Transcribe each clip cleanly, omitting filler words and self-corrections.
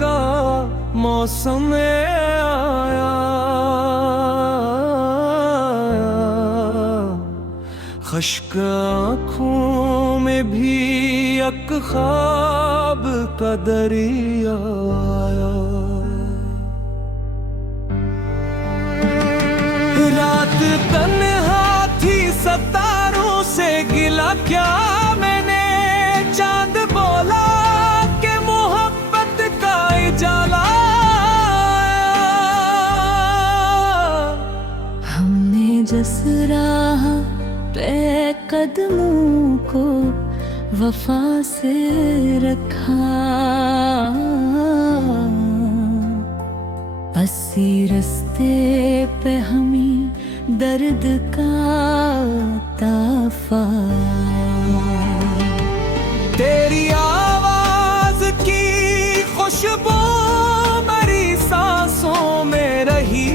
का मौसम आया, खश्क आँखों में भी एक ख्वाब का दरिया आया। रात तन्हा थी सितारों से गिला क्या मैंने, चांद बोला कि मोहब्बत का उजाला। हमने जिस राह पे कदमों को वफा से रखा, बसी रास्ते पे हमें दर्द का ताफा। तेरी आवाज की खुशबू मेरी सांसों में रही,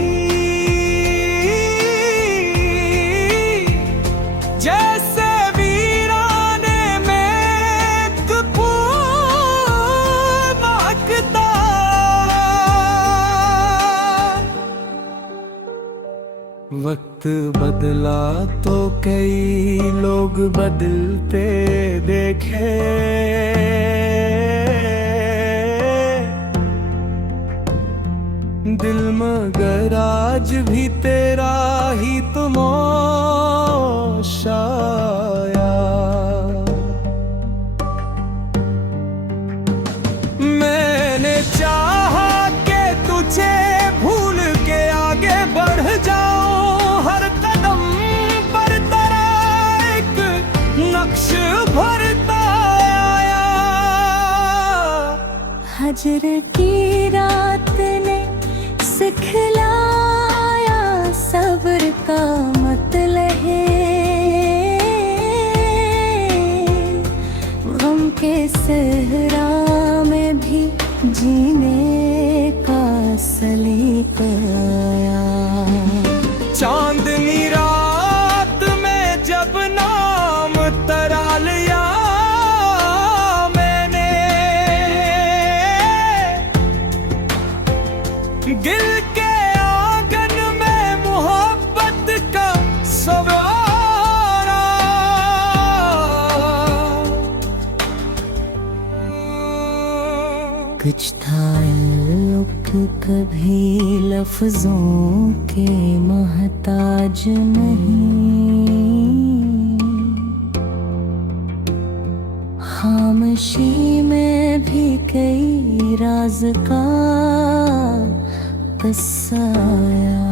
जैसे वीराने में एक फूल महकता। वक्त बदला तो कई लोग बदलते देखे, दिल मगर आज भी तेरा ही तो शाया। मैंने चाहा कि तुझे भूल के आगे बढ़ जाऊं, हर कदम पर तेरा एक नक्श भरता आया। हजर की रात ने सिखलाया सब्र का मतलब है, गम के सहरा में भी जीने का सलीका आया। चांदनी रात में जब नाम तरा लिया मैंने, दिल के आंगन में मोहब्बत का सवारा। कुछ ताल्लुक कभी लफ्जों के मोहताज नहीं, खामोशी में भी कई राज का किस्सा आया।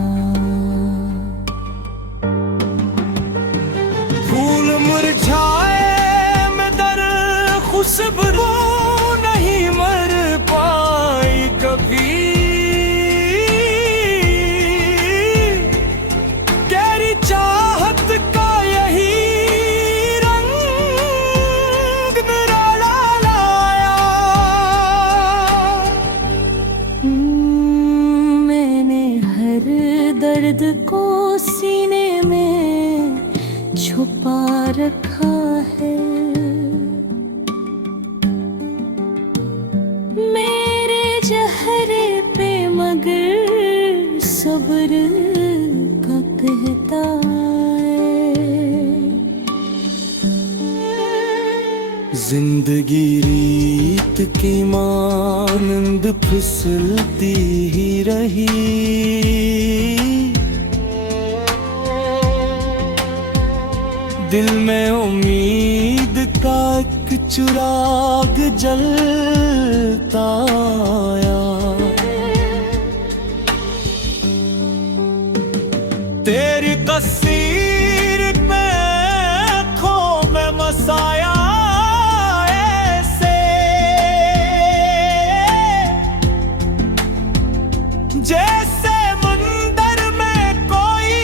फूल मुरझाए मगर खुशबू नहीं मर पाई कभी, तेरी चाहत का यही रंग निराला लाया। मैंने हर दर्द को सीने में छुपा रखा है, मेरे चेहरे पे मगर सब्र का कहता है। जिंदगी रीत की मानंद फिसलती ही रही, दिल में उम्मीद का एक चिराग जलता आया। तेरी तस्वीर पे आँखों में मसाया ऐसे, जैसे मंदिर में कोई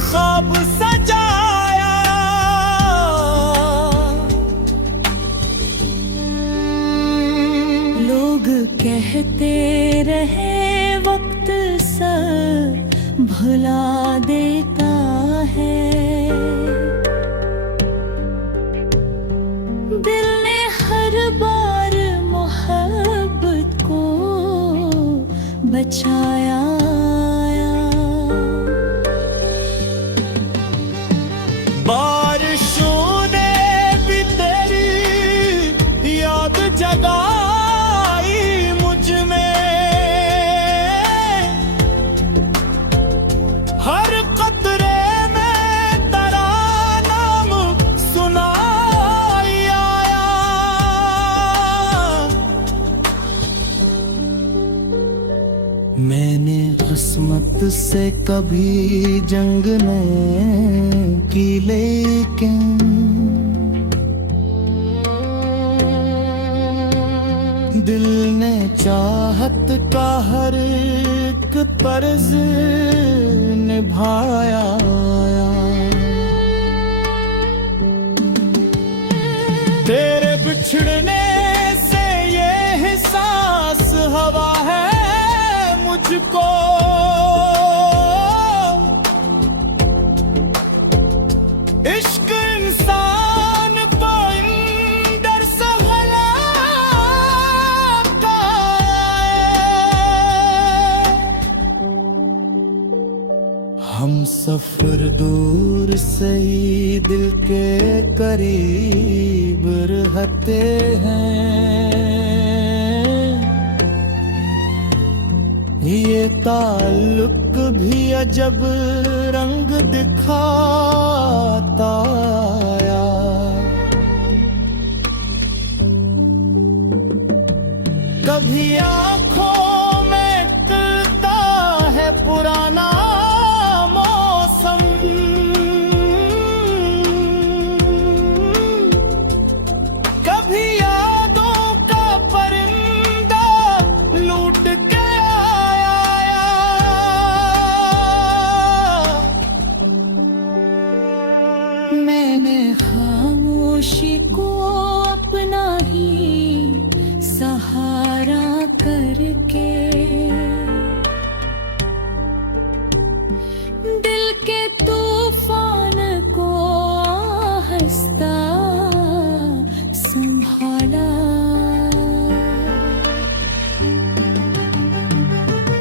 ख्वाब सजाया। लोग कहते रहे वक्त सब भुला देता है, दिल ने हर बार मोहब्बत बचाया। बारिशों ने भी तेरी याद जगाई मुझ में, हर कतरे में तेरा नाम सुनाई आया। मैंने किस्मत से कभी जंग नहीं की, लेकिन दिल ने चाहत का हर एक फर्ज निभाया। तेरे बिछड़ने से ये एहसास हवा है मुझको, इश्क इंसान को अंदर से गलाता है। हम सफर दूर से ही दिल के करीब रहते हैं, ये ताल्लुक भी अजब रंग दिखाता आया। कभी आँखों में तलता है पुराना मौसम, कभी यादों का परिंदा लूट के मैंने खामोशी को अपना ही सहारा करके दिल के तूफान को आहिस्ता संभाला।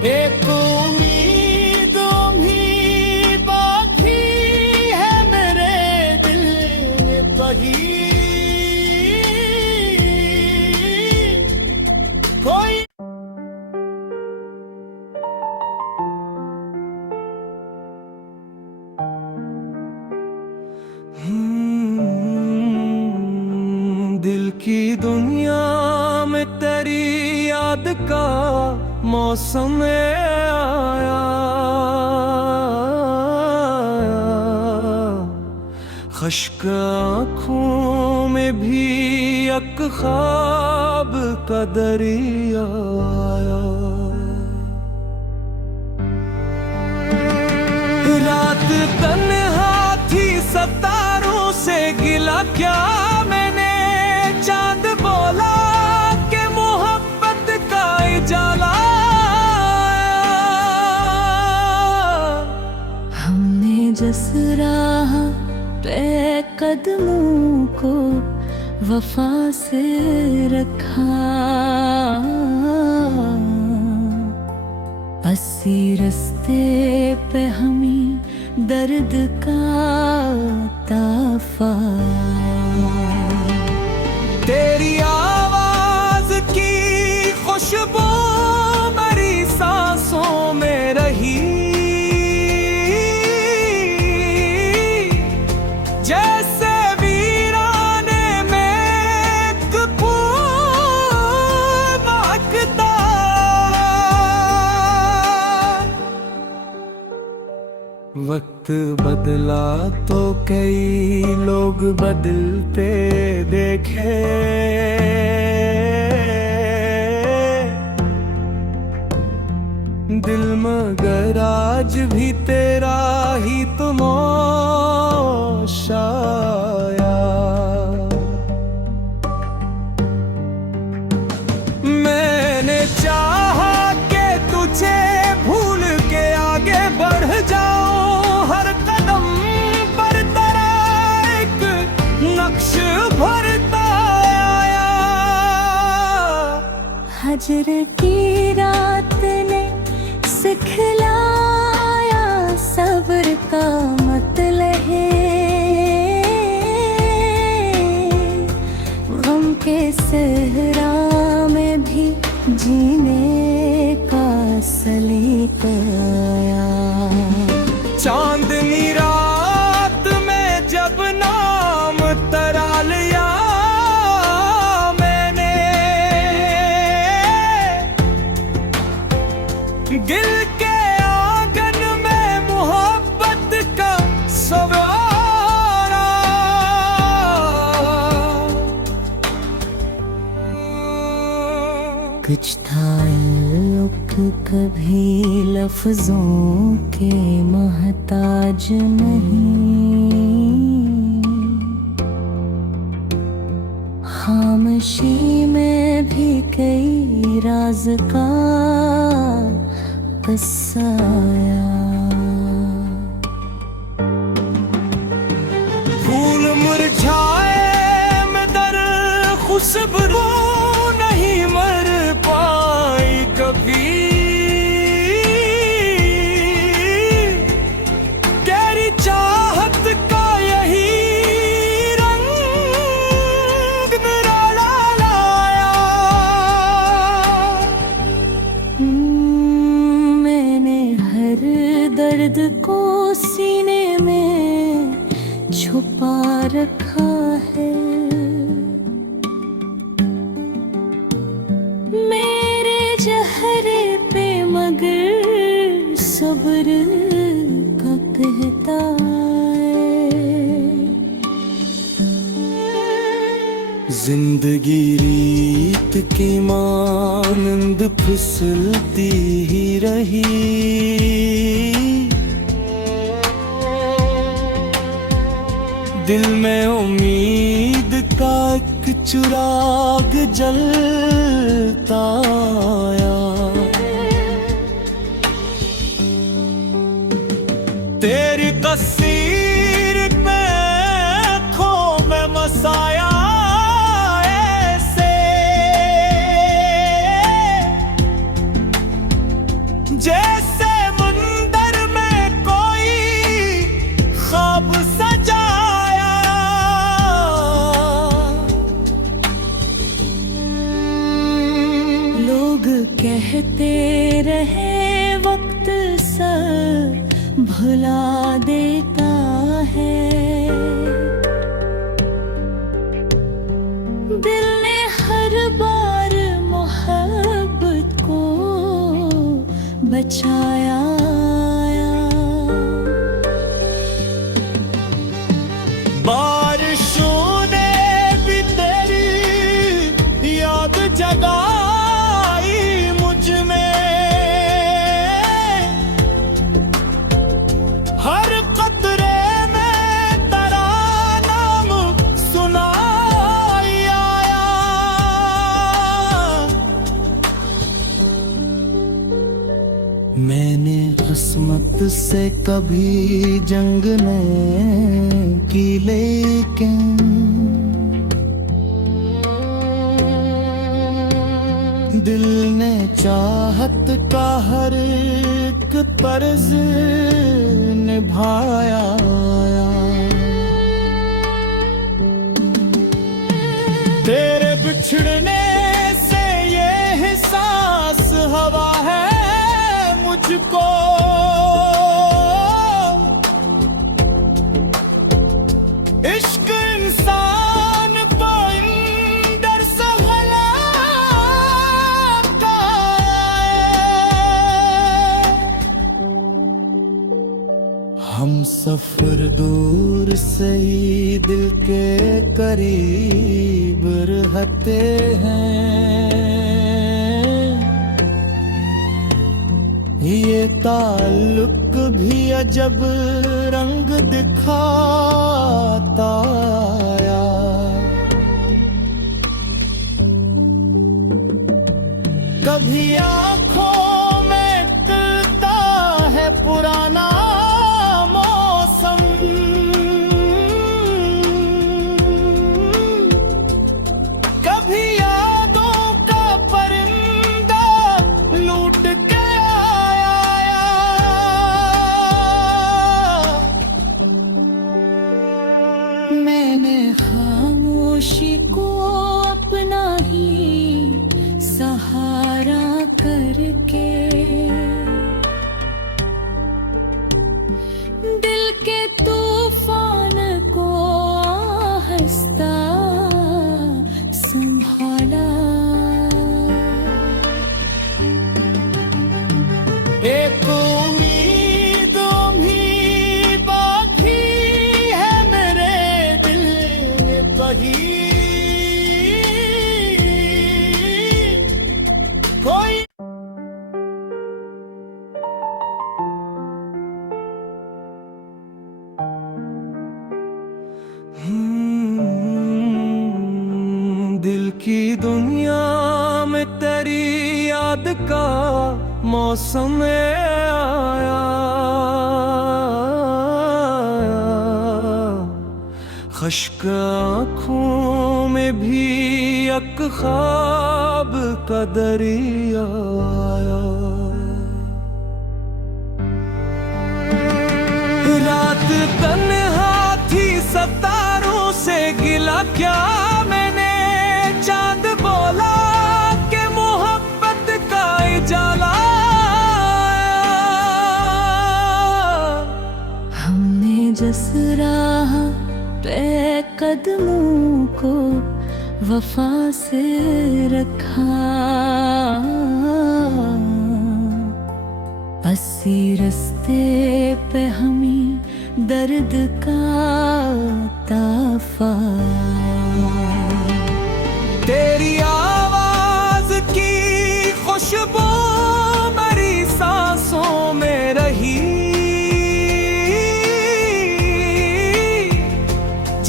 एक उम्मीद बाकी है मेरे दिल बही, कोई दिल की दुनिया में तेरी याद का मौसम आया। खश्क आँखों में भी एक ख्वाब का दरिया आया। रात तन्हा थी सितारों से गिला क्या मैंने, चांद बोला कि मोहब्बत का उजाला। हमने जिस राह पे कदमों को वफा से रखा, अस्सी रास्ते पे हमें दर्द का ताफा। तेरी आवाज की खुशबू मेरी सांसों में रही, जैसे वीराने में एक फूल महकता। वक्त बदला तो कई लोग बदलते देखे, दिल मगर आज भी तेरा ही तो शाया। मैंने चाहा कि तुझे भूल के आगे बढ़ जाऊं, हर कदम पर तेरा एक नक्श भरता आया। हजर की रात ने सिखलाया सब्र का मतलब है, गम के सहरा में भी जीने का सलीका आया। चांदनी रात में जब नाम तरा लिया मैंने, दिल के आंगन में मोहब्बत का सवारा। कुछ ताल्लुक कभी लफ्जों के मोहताज नहीं, खामोशी में भी कई राज का किस्सा आया। फूल मुरझाए मगर खुशबू नहीं मर पाई कभी, तेरी चाहत का यही रंग निराला लाया। मैंने हर दर्द को सीने में छुपा रखा है, मेरे जहरे पे मगर सब्र का कहता है। जिंदगी रीत की मानंद फिसलती ही रही, दिल में उम्मीद का एक चिराग जलता आया। तेरी तस्वीर पे आँखों में मसाया ऐसे, जैसे मंदिर में कोई ख्वाब सजाया। लोग कहते रहे वक्त सर भुला देता है, दिल ने हर बार मोहब्बत को बचाया। बारिशों ने भी तेरी याद जगाई मुझ में, हर कतरे में तेरा नाम सुनाई आया। मैंने किस्मत से कभी जंग नहीं की, लेकिन दिल ने चाहत का हर एक फर्ज निभाया। तेरे बिछड़ने से ये एहसास हवा है मुझको, इश्क इंसान को अंदर से गलाता है। हम सफर दूर से ही दिल के करीब रहते हैं, ये ताल्लुक भी अजब रंग दिखाता आया। कभी आँखों में तलता है पुराना मौसम, कभी यादों का परिंदा लूट के आया करके दिल के तूफान को आहिस्ता संभाला। एक उम्मीद भी बाकी है मेरे दिल कहीं कोई दिल की दुनिया में तेरी याद का मौसम आया, खश्क आँखों में भी एक ख्वाब का दरिया आया। रात तन्हा थी सितारों से गिला क्या मैंने, चांद बोला कि मोहब्बत का उजाला। हमने जिस राह पे कदमों को वफा से रखा, पसी रास्ते पे हमें दर्द का ताफा। तेरी आवाज की खुशबू मेरी सांसों में रही,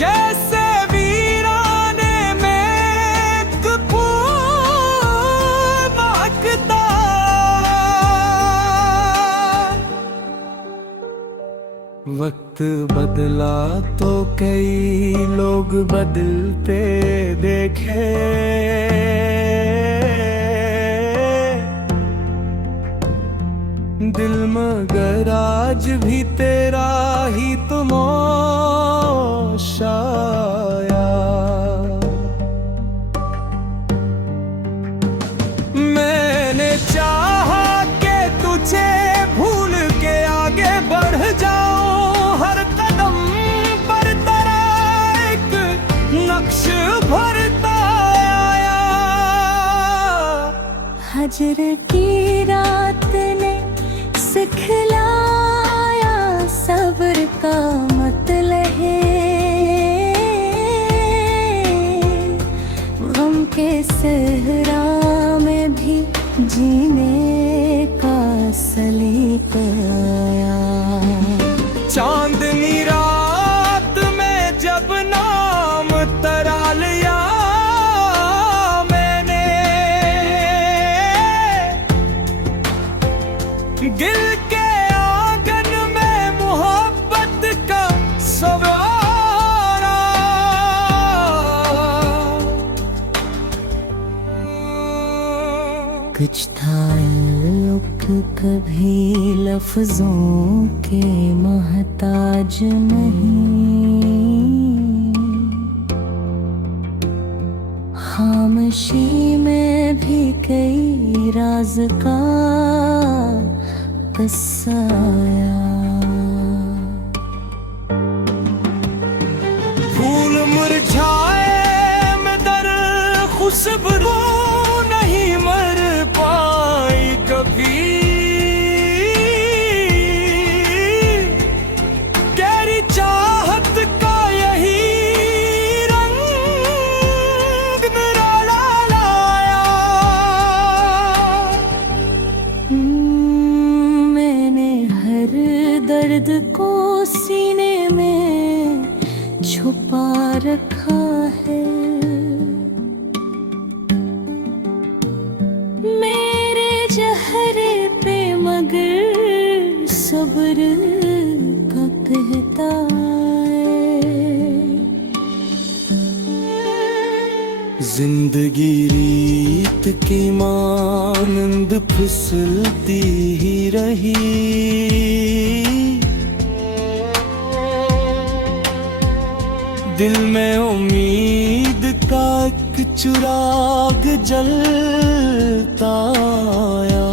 जैसे वीराने में एक फूल महकता। वक्त बदला तो कई लोग बदलते देखे, दिल मगर आज भी तेरा ही तमाशाया। मैंने चाहा कि तुझे भूल के आगे बढ़ जाऊं, हर कदम पर तेरा एक नक्श भरता आया। हजर की रात ने सिखलाया सब्र का मतलब है, गम के सहरा में भी जीने का सलीका आया। चांदनी रात में जब नाम तरा लिया मैंने, दिल के आंगन में मोहब्बत का सवारा। कुछ ताल्लुक कभी लफ्जों के मोहताज नहीं, खामोशी में भी कई राज का किस्सा आया। फूल मुरझाए मगर खुशबू नहीं मर पाई कभी, तेरी चाहत का यही रंग निराला लाया। मैंने हर दर्द को सीने में छुपा रखा है, मेरे चेहरे पे मगर सब्र का कहता जिंदगी रीत की मानंद फिसलती ही रही, दिल में उम्मीद का एक चिराग जलता आया।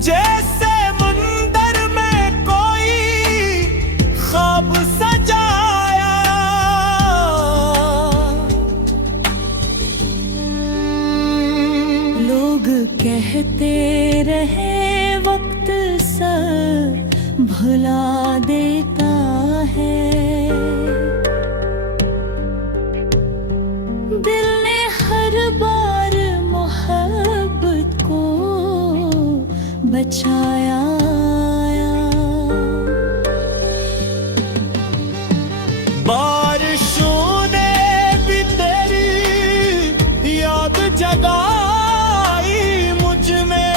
जैसे मंदिर में कोई ख्वाब सजाया। लोग कहते रहे वक्त सर भुला देता है, दिल ने हर बार मोहब्बत को बचाया। बारिशों ने भी तेरी याद जगाई मुझ में,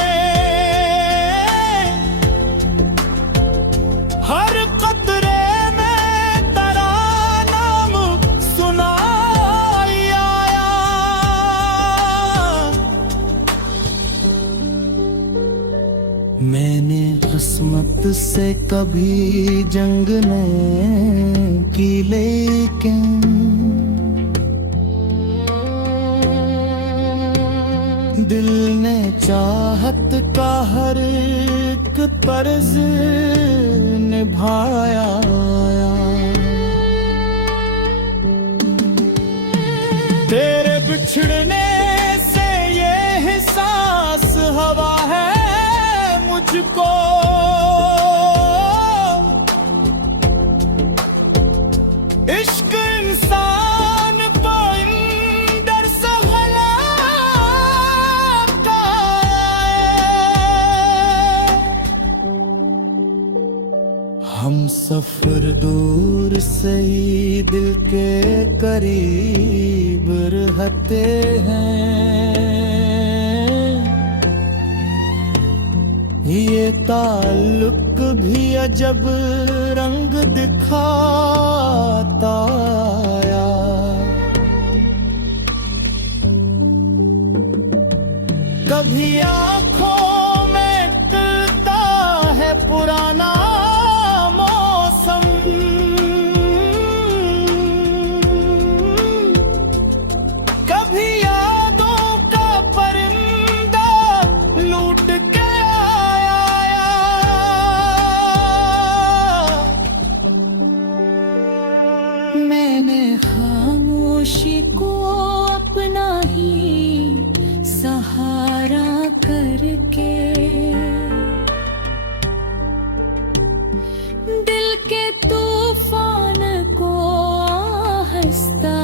हर कतरे में तेरा नाम सुनाई आया। मैंने किस्मत से कभी जंग नहीं की, लेकिन दिल ने चाहत का हर एक फर्ज निभाया। तेरे बिछड़ने से ये एहसास हवा है मुझको, इश्क इंसान को अंदर से गलाता है। हम सफर दूर से ही दिल के करीब रहते हैं, ये ताल्लुक भी अजब रंग दिखाता आया। कभी आँखों में टूटा है पुराना मौसम, कभी यादों का परिंदा लूट के खामोशी को अपना ही सहारा करके, दिल के तूफान को आहिस्ता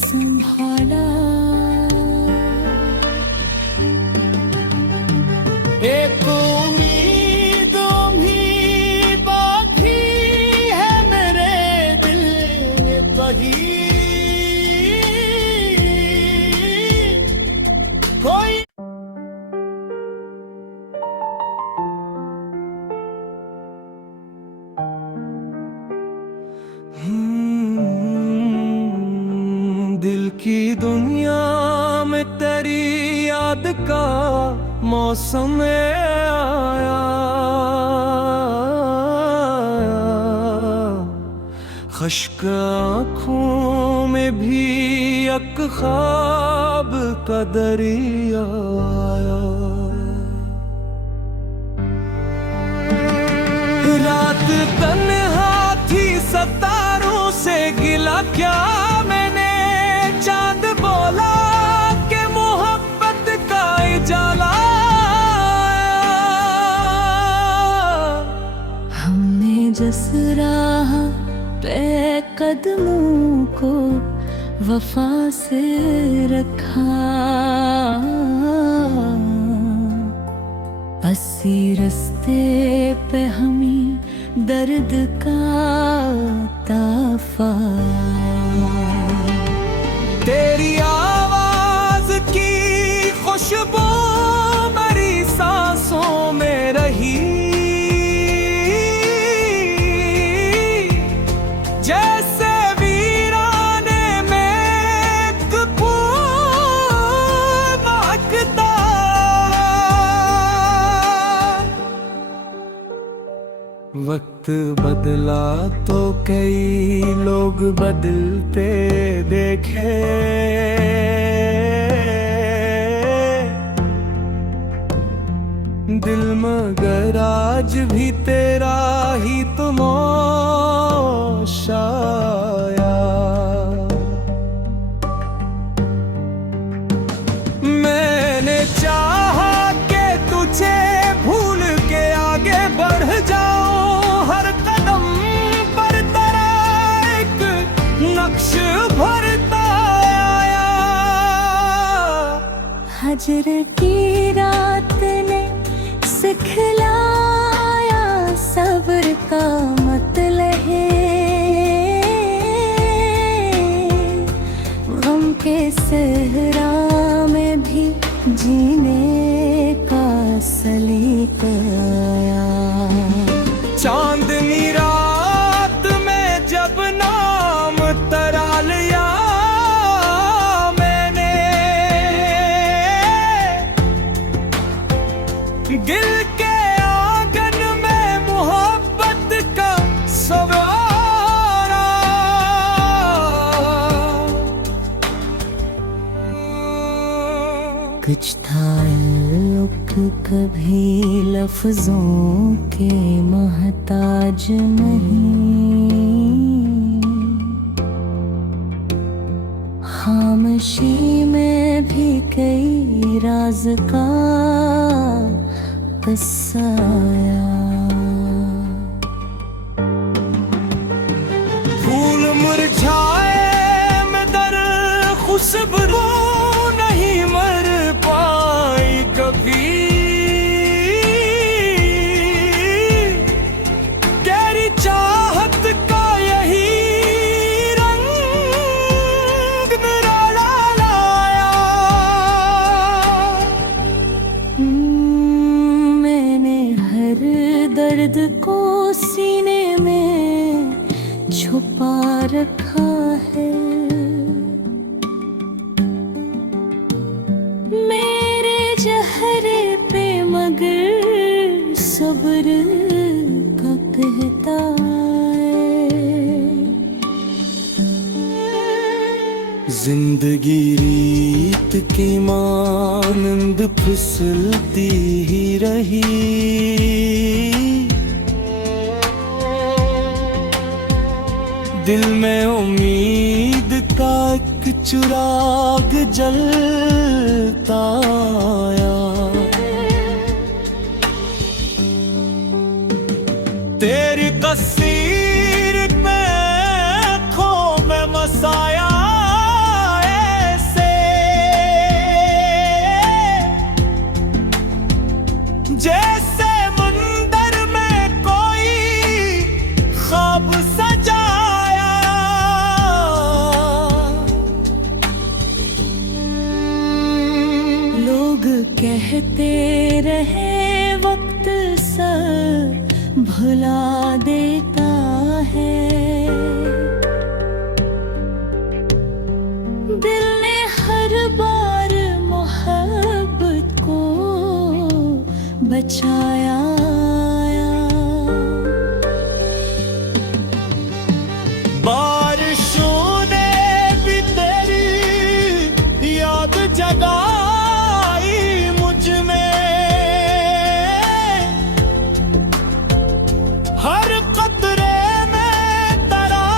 संभाला। एक उम्मीद भी बाकी है मेरे दिल वही, कोई दिल की दुनिया में तेरी याद का मौसम आया। खश्क आँखों में भी एक ख्वाब का दरिया आया। रात तन्हा थी सितारों से गिला क्या मैंने, चांद बोला कि मोहब्बत का उजाला। हमने जिस राह पे कदमों को वफा से रखा, अस्सी रास्ते पे हमें दर्द का ताफा। तेरी आवाज की खुशबू मेरी सांसों में रही, जैसे वीराने में एक फूल महकता। वक्त बदला तो कई लोग बदलते देखे, दिल मगर आज भी तेरा ही तमाशाया। मैंने चाहा कि तुझे भूल के आगे बढ़ जाऊं, हर कदम पर तेरा एक नक्श भरता आया। हजर की रात ने सिखलाया सब्र का मतलब है, गम के सहरा में भी जीने का सलीका आया। चांदनी रात में जब नाम तरा लिया मैंने, दिल के आंगन में मोहब्बत का सवारा। कुछ ताल्लुक कभी लफ्जों के मोहताज नहीं, खामोशी में भी कई राज का किस्सा आया। फूल मुरझाए मगर खुशबू नहीं मर पाई कभी। गहरी चाहत का यही रंग निराला लाया। मैंने हर दर्द को सीने में छुपा रखा है, मेरे चेहरे पे मगर सब्र का कहता है। जिंदगी रीत की मानंद फिसलती ही रही, दिल में उम्मीद का एक चिराग जलता आया। तेरी तस्वीर पे आँखों में मसाया ऐसे, जैसे मंदिर में कोई ख्वाब सजाया। लोग कहते रहे वक्त सब भुला देता है, दिल ने हर बार मोहब्बत को बचाया। बारिशों ने भी तेरी याद जगाई मुझ में, हर कतरे में तेरा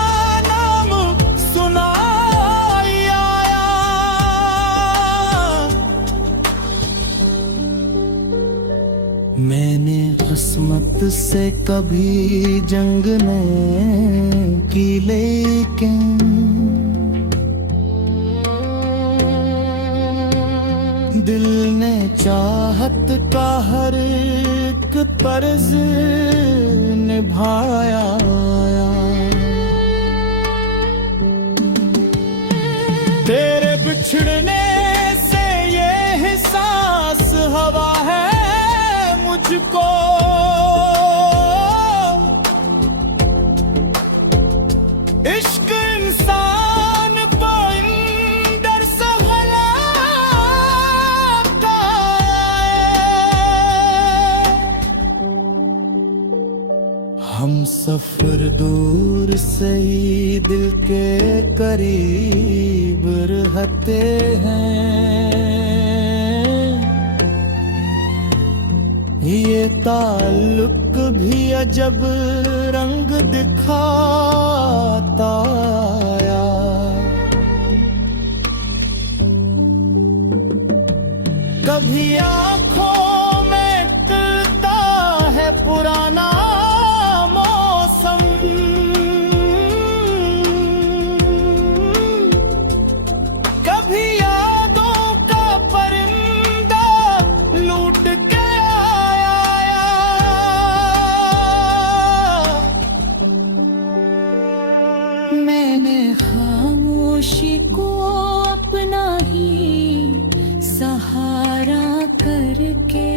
नाम सुनाई आया। मैंने किस्मत से कभी जंग नहीं की, लेकिन दिल ने चाहत का हर एक फर्ज निभाया। तेरे बिछड़ने से ये एहसास हवा है मुझको, इश्क इंसान अंदर से गलाता है। हम सफर दूर से ही दिल के करीब रहते हैं, ताल्लुक भी अजब रंग दिखाता आया। कभी आंखों में तलता है पुराना मौसम, कभी यादों का परिंदा लूट के आया। मैंने खामोशी को अपना ही सहारा करके